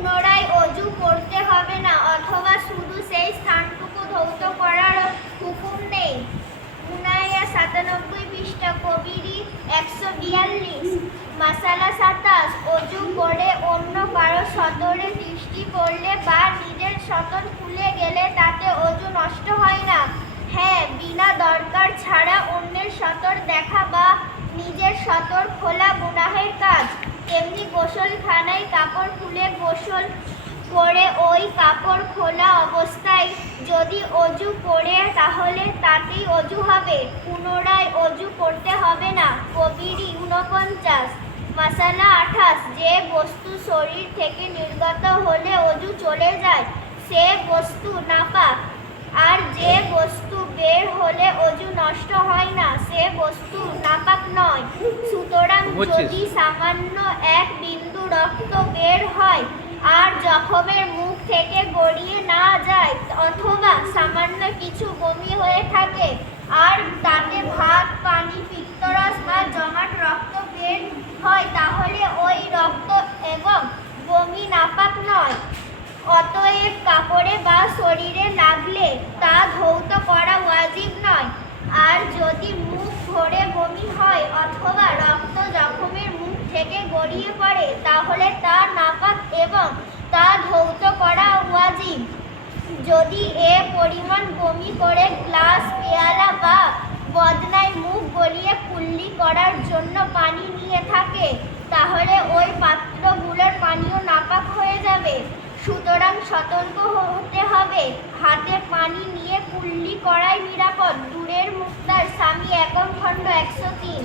পুনরায় অজু করতে হবে না, অথবা শুধু সেই স্থানটুকু ধৌত করার হুকুম নেই। উনাইয়া সাতানব্বই পৃষ্ঠা কবিরি একশো বিয়াল্লিশ। মাসালা সাতাশ, অজু করে অন্য কারও সতরে দৃষ্টি পড়লে বা নিজের সতর খুলে গেলে তাতে অজু নষ্ট হয় না। হ্যাঁ বিনা দরকার ছাড়া অন্যের সতর দেখা বা নিজের সতর খোলা গুনাহের কাজ। তেমনি গোসলখানায় কাপড় খুলে গোসল করে ওই কাপড় খোলা অবস্থায় যদি অজু করে তাহলে তাতেই অজু হবে। পুনরায় অজু করতে হবে না। কবিরি ঊনপঞ্চাশ। মাসালা আঠাশ। যে বস্তু শরীর থেকে নির্গত হলে অজু চলে যায়, সে বস্তু নাপাক। যে বস্তু বের হলে অজু নষ্ট হয় না সে বস্তু নাপাক নয়। সুতরাং যদি সামান্য এক বিন্দু রক্ত বের হয় আর জখমের মুখ থেকে গড়িয়ে না যায় অথবা সামান্য কিছু বমি হয়ে থাকে আর তাতে ভাত পানি পিত্তরস বা জমাট রক্ত বের হয় তাহলে ওই রক্ত এবং বমি নাপাক নয়। অতএব কাপড়ে বা শরীরে লাগলে তা ধৌত করা ওয়াজিব নয় আর যদি মুখ ভরে বমি হয় অথবা রক্ত জখমের মুখ থেকে গড়িয়ে পড়ে, তাহলে তা নাপাক এবং তা ধৌত করা ওয়াজিব। যদি এ পরিমাণ বমি করে গ্লাস, পেয়ালা বা বদনায় মুখ গলিয়ে কুল্লি করার জন্য পানি নিয়ে থাকে, তাহলে ওই পাত্রগুলোর পানিও নাপাক হয়ে যাবে। সুতরাং সতর্ক হতে হবে, হাতে পানি নিয়ে কুল্লি করাই খণ্ড একশো তিন।